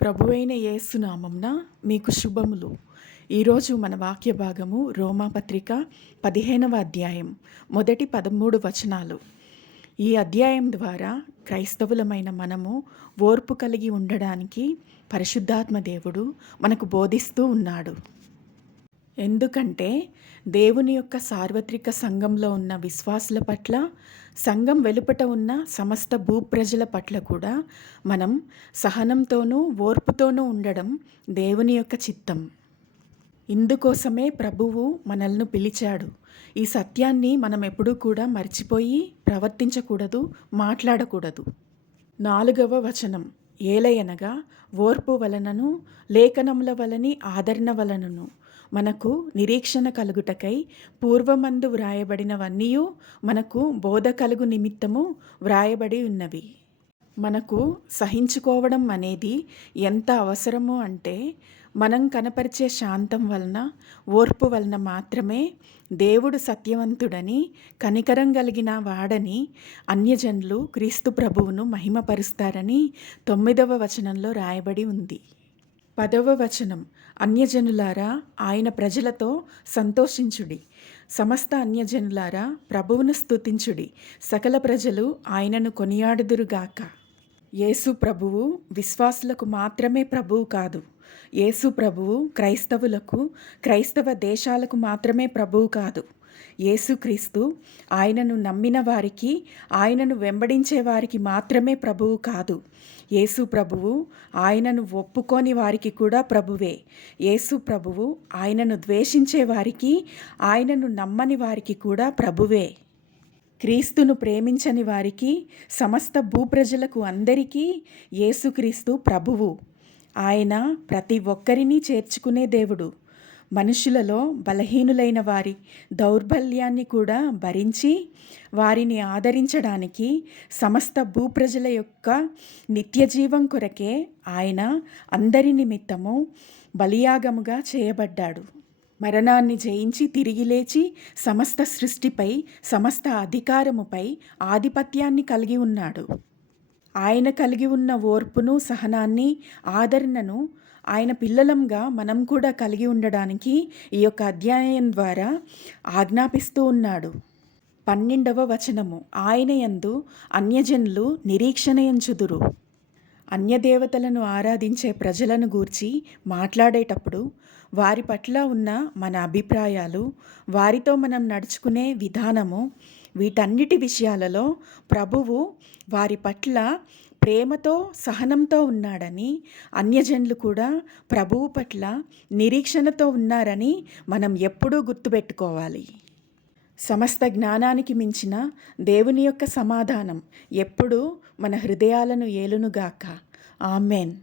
ప్రభువైన యేసునామంన మీకు శుభములు. ఈరోజు మన వాక్య భాగము రోమాపత్రిక పదిహేనవ అధ్యాయం మొదటి పదమూడు వచనాలు. ఈ అధ్యాయం ద్వారా క్రైస్తవులమైన మనము ఓర్పు కలిగి ఉండడానికి పరిశుద్ధాత్మ దేవుడు మనకు బోధిస్తూ ఉన్నాడు. ఎందుకంటే దేవుని యొక్క సార్వత్రిక సంఘంలో ఉన్న విశ్వాసుల పట్ల సంఘం వెలుపట ఉన్న సమస్త భూప్రజల పట్ల కూడా మనం సహనంతోనూ ఓర్పుతోనూ ఉండడం దేవుని యొక్క చిత్తం. ఇందుకోసమే ప్రభువు మనల్ని పిలిచాడు. ఈ సత్యాన్ని మనం ఎప్పుడూ కూడా మర్చిపోయి ప్రవర్తించకూడదు మాట్లాడకూడదు. నాలుగవ వచనం. ఏలయనగా ఓర్పు వలనను లేఖనముల వలని ఆదరణ వలనను. మనకు నిరీక్షణ కలుగుటకై పూర్వమందు వ్రాయబడినవన్నీ మనకు బోధ కలుగు నిమిత్తము వ్రాయబడి ఉన్నవి. మనకు సహించుకోవడం అనేది ఎంత అవసరమో అంటే మనం కనపరిచే శాంతం వలన ఓర్పు వలన మాత్రమే దేవుడు సత్యవంతుడని కనికరం కలిగిన వాడని అన్యజనులు క్రీస్తు ప్రభువును మహిమపరుస్తారని తొమ్మిదవ వచనంలో రాయబడి ఉంది. పదవ వచనం. అన్యజనులారా ఆయన ప్రజలతో సంతోషించుడి. సమస్త అన్యజనులారా ప్రభువును స్తుతించుడి. సకల ప్రజలు ఆయనను కొనియాడుదురుగాక. యేసు ప్రభువు విశ్వాసులకు మాత్రమే ప్రభువు కాదు. యేసు ప్రభువు క్రైస్తవులకు క్రైస్తవ దేశాలకు మాత్రమే ప్రభువు కాదు. యేసుక్రీస్తు ఆయనను నమ్మిన వారికి ఆయనను వెంబడించే వారికి మాత్రమే ప్రభువు కాదు. యేసు ప్రభువు ఆయనను ఒప్పుకోని వారికి కూడా ప్రభువే. యేసు ప్రభువు ఆయనను ద్వేషించే వారికి ఆయనను నమ్మని వారికి కూడా ప్రభువే. క్రీస్తును ప్రేమించని వారికి సమస్త భూప్రజలకు అందరికీ యేసుక్రీస్తు ప్రభువు. ఆయన ప్రతి ఒక్కరినీ చేర్చుకునే దేవుడు. మనుషులలో బలహీనులైన వారి దౌర్బల్యాన్ని కూడా భరించి వారిని ఆదరించడానికి సమస్త భూప్రజల యొక్క నిత్యజీవం కొరకే ఆయన అందరి నిమిత్తము బలియాగముగా చేయబడ్డాడు. మరణాన్ని జయించి తిరిగి లేచి సమస్త సృష్టిపై సమస్త అధికారముపై ఆధిపత్యాన్ని కలిగి ఉన్నాడు. ఆయన కలిగి ఉన్న ఓర్పును సహనాన్ని ఆదరణను ఆయన పిల్లలంగా మనం కూడా కలిగి ఉండడానికి ఈ యొక్క అధ్యాయం ద్వారా ఆజ్ఞాపిస్తూ ఉన్నాడు. పన్నెండవ వచనము. ఆయన యందు అన్యజనులు నిరీక్షణయంచుదురు అన్యదేవతలను ఆరాధించే ప్రజలను గూర్చి మాట్లాడేటప్పుడు వారి పట్ల ఉన్న మన అభిప్రాయాలు వారితో మనం నడుచుకునే విధానము వీటన్నిటి విషయాలలో ప్రభువు వారి పట్ల ప్రేమతో సహనంతో ఉన్నాడని అన్యజనులు కూడా ప్రభువు పట్ల నిరీక్షణతో ఉన్నారని మనం ఎప్పుడూ గుర్తుపెట్టుకోవాలి. సమస్త జ్ఞానానికి మించిన దేవుని యొక్క సమాధానం ఎప్పుడూ మన హృదయాలను ఏలునుగాక. ఆమెన్.